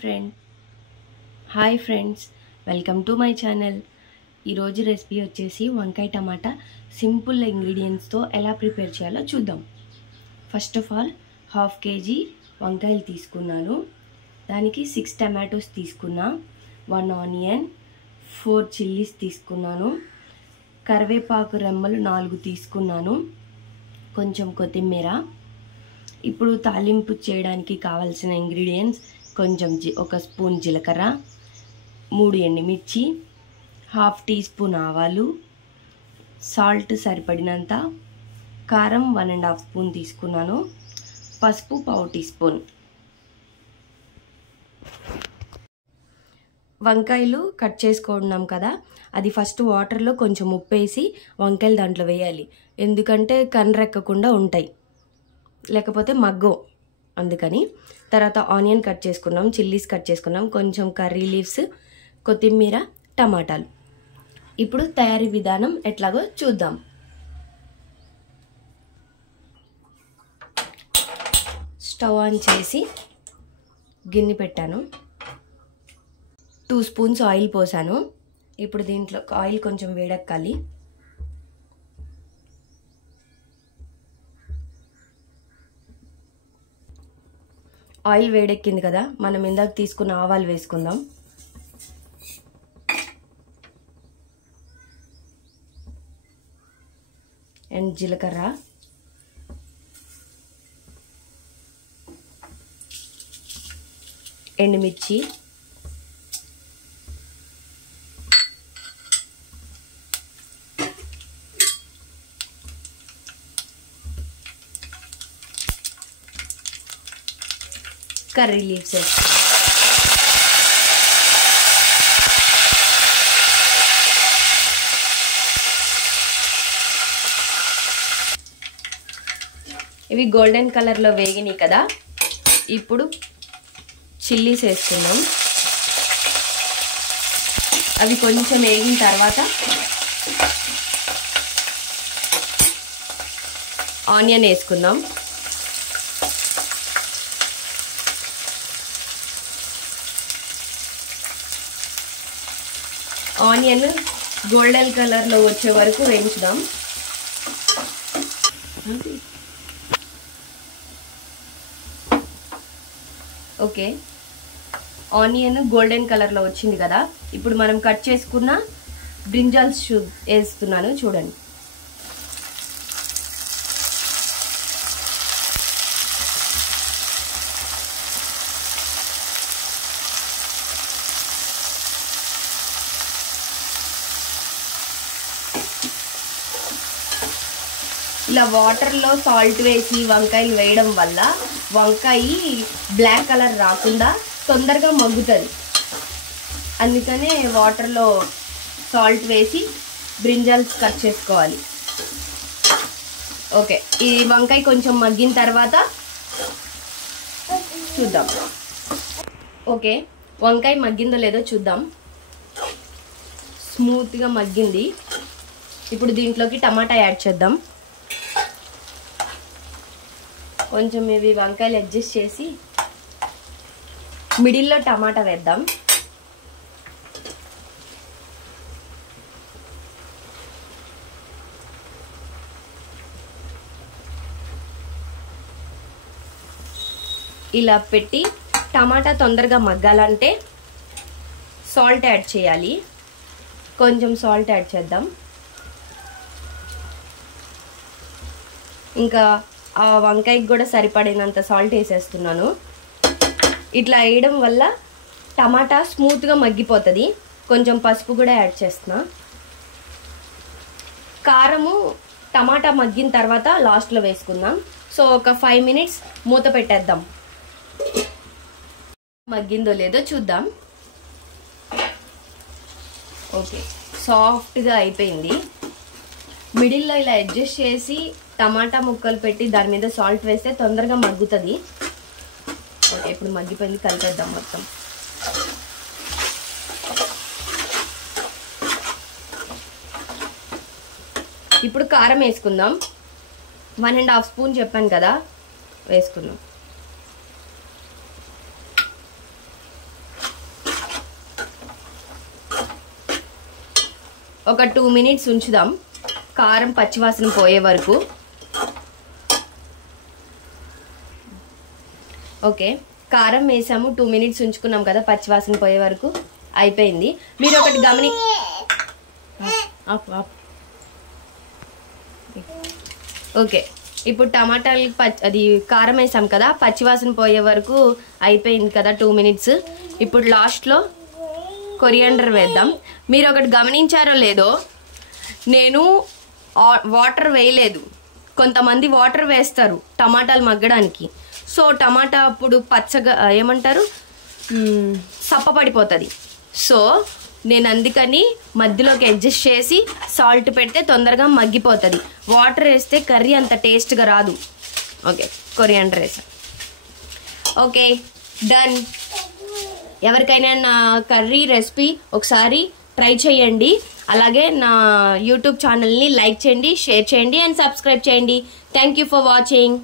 Friend hi friends, welcome to my channel. ఈరోజు recipe వచ్చేసి వంకాయ టమాటా సింపుల్ ఇంగ్రీడియంట్స్తో ఎలా ప్రిపేర్ చేయాలో చూద్దాం. ఫస్ట్ ఆఫ్ ఆల్ 1/2 kg వంకాయలు తీసుకున్నాను. దానికి 6 టమాటోస్ తీసుకున్నా, 1 ఆనియన్, 4 చిల్లీస్ తీసుకున్నాను, కరివేపాకు రెమ్మలు 4 తీసుకున్నాను, కొంచెం కొత్తిమీర. ఇప్పుడు తాలింపు చేయడానికి కావాల్సిన ఇంగ్రీడియంట్స్ కొంచెం 1 స్పూన్ జీలకర్ర, 3 ఎండుమిర్చి, 1/2 టీ స్పూన్ ఆవాలు, సాల్ట్ సరిపడినంత, కారం 1.5 స్పూన్ తీసుకున్నాను, పసుపు 1/4 టీ స్పూన్. వంకాయలు కట్ చేసుకున్నాం కదా, అది ఫస్ట్ వాటర్లో కొంచెం ఉప్పు వేసి వంకాయలు దాంట్లో వేయాలి. ఎందుకంటే కనరెక్కకుండా ఉంటాయి, లేకపోతే మగ్గో, అందుకని. తర్వాత ఆనియన్ కట్ చేసుకున్నాం, చిల్లీస్ కట్ చేసుకున్నాం, కొంచెం కర్రీ లీవ్స్, కొత్తిమీర, టమాటాలు. ఇప్పుడు తయారీ విధానం ఎట్లాగో చూద్దాం. స్టవ్ ఆన్ చేసి గిన్నె పెట్టాను, 2 స్పూన్స్ ఆయిల్ పోసాను. ఇప్పుడు దీంట్లో ఆయిల్ కొంచెం వేడెక్కాలి. ఆయిల్ వేడెక్కింది కదా, మనం ఇందాక తీసుకున్న ఆవాలు వేసుకుందాం. అండ్ జీలకర్ర, ఎండుమిర్చి, కర్రీ లీవ్స్. ఇవి గోల్డెన్ కలర్లో వేగినాయి కదా, ఇప్పుడు చిల్లీస్ వేసుకుందాం. అవి కొంచెం వేగిన తర్వాత ఆనియన్ వేసుకుందాం. ఆనియన్ గోల్డెన్ కలర్లో వచ్చే వరకు వేయించుదాం. ఓకే, ఆనియన్ గోల్డెన్ కలర్లో వచ్చింది కదా, ఇప్పుడు మనం కట్ చేసుకున్న బ్రింజాల్స్ వేస్తున్నాను, చూడండి. ఇలా వాటర్లో సాల్ట్ వేసి వంకాయలు వేయడం వల్ల వంకాయ బ్లాక్ కలర్ రాకుండా తొందరగా మగ్గుతుంది. అందుకనే వాటర్లో సాల్ట్ వేసి బ్రింజాల్స్ కట్ చేసుకోవాలి. ఓకే, ఈ వంకాయ కొంచెం మగ్గిన తర్వాత చూద్దాం. ఓకే, వంకాయ మగ్గిందో లేదో చూద్దాం. స్మూత్గా మగ్గింది. ఇప్పుడు దీంట్లోకి టమాటా యాడ్ చేద్దాం. కొంచెం ఇవి వంకాయలు అడ్జస్ట్ చేసి మిడిల్లో టమాటా వేద్దాం. ఇలా పెట్టి టమాటా తొందరగా మగ్గాలంటే సాల్ట్ యాడ్ చేయాలి. కొంచెం సాల్ట్ యాడ్ చేద్దాం. ఇంకా ఆ వంకాయకి కూడా సరిపడినంత సాల్ట్ వేసేస్తున్నాను. ఇట్లా వేయడం వల్ల టమాటా స్మూత్గా మగ్గిపోతుంది. కొంచెం పసుపు కూడా యాడ్ చేస్తున్నా. కారము టమాటా మగ్గిన తర్వాత లాస్ట్లో వేసుకుందాం. సో ఒక 5 మినిట్స్ మూత పెట్టేద్దాం. మగ్గిందో లేదో చూద్దాం. ఓకే, సాఫ్ట్గా అయిపోయింది. మిడిల్లో ఇలా అడ్జస్ట్ చేసి టమాటా ముక్కలు పెట్టి దాని మీద సాల్ట్ వేస్తే తొందరగా మగ్గుతుంది. ఓకే, ఇప్పుడు మగ్గిపోయింది, కలిపేద్దాం మొత్తం. ఇప్పుడు కారం వేసుకుందాం. 1.5 స్పూన్ చెప్పాను కదా, వేసుకుందాం. ఒక 2 minutes ఉంచుదాం కారం పచ్చివాసన పోయే వరకు. ఓకే, కారం వేసాము, 2 minutes ఉంచుకున్నాం కదా పచ్చివాసన పోయే వరకు. అయిపోయింది. మీరు ఒకటి ఓకే, ఇప్పుడు టమాటాలు అది కారం వేసాం కదా, పచ్చివాసన పోయే వరకు అయిపోయింది కదా 2 minutes. ఇప్పుడు లాస్ట్లో కొరియాండర్ వేద్దాం. మీరు ఒకటి గమనించారో లేదో, నేను వాటర్ వేయలేదు. కొంతమంది వాటర్ వేస్తారు టమాటాలు మగ్గడానికి. సో టమాటా అప్పుడు పచ్చగా ఏమంటారు, సప్ప పడిపోతుంది. సో నేను అందుకని మధ్యలోకి అడ్జస్ట్ చేసి సాల్ట్ పెడితే తొందరగా మగ్గిపోతుంది. వాటర్ వేస్తే కర్రీ అంత టేస్ట్గా రాదు. ఓకే, కొరియాండర్ వేసా. Okay, done. ఎవరికైనా నా కర్రీ రెసిపీ ఒకసారి ట్రై చేయండి. అలాగే నా యూట్యూబ్ ఛానల్ని లైక్ చేయండి, షేర్ చేయండి అండ్ సబ్స్క్రైబ్ చేయండి. Thank you for watching.